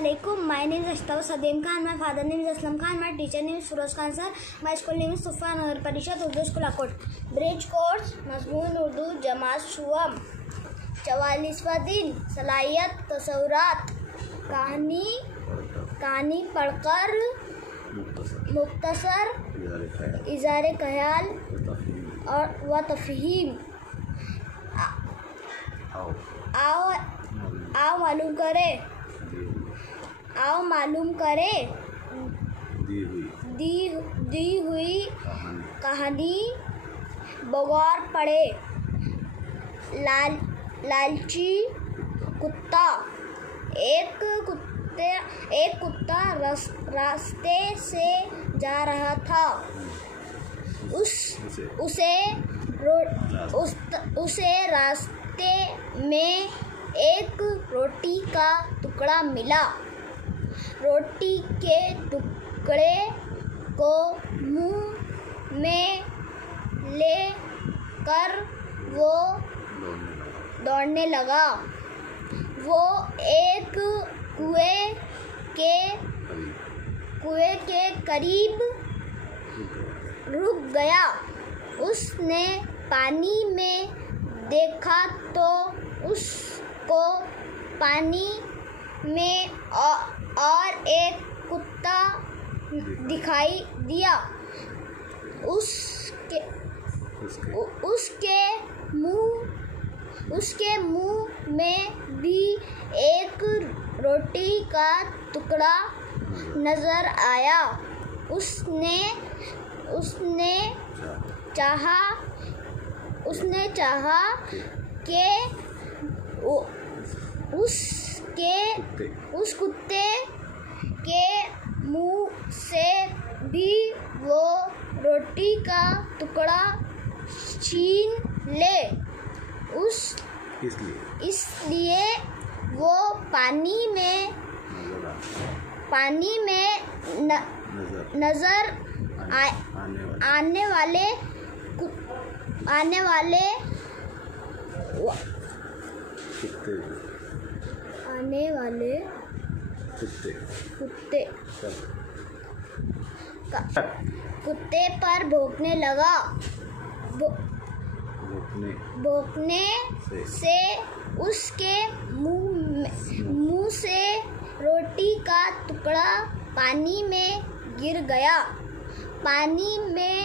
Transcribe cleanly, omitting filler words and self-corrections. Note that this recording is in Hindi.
Assalamualaikum. My name is Ashtaf Sadim Khan. My father name is Aslam Khan. My teacher name is Firoz Khan sir. My school name is Sufa Nagar Parishad Urdu School Akot. Bridge course Mazmoon Urdu Jamaat Shuam 44वां दिन सलाहियत तसव्वुरात कहानी पढ़कर मुख्तसर इज़ारे ख्याल और व तफहीम। आओ मालूम करे दी हुई कहानी बगौर पढ़े। लालची कुत्ता। एक कुत्ता रास्ते से जा रहा था। उसे रास्ते में एक रोटी का टुकड़ा मिला। रोटी के टुकड़े को मुंह में ले कर वो दौड़ने लगा। वो एक कुएं के करीब रुक गया। उसने पानी में देखा तो उसको पानी में और एक कुत्ता दिखाई दिया। उसके मुंह में भी एक रोटी का टुकड़ा नजर आया। उसने चाहा कि उस कुत्ते के मुंह से भी वो रोटी का टुकड़ा छीन ले। इसलिए वो पानी में नजर आने वाले कुत्ते पर भौंकने लगा। भौंकने से उसके मुंह से रोटी का टुकड़ा पानी में गिर गया। पानी में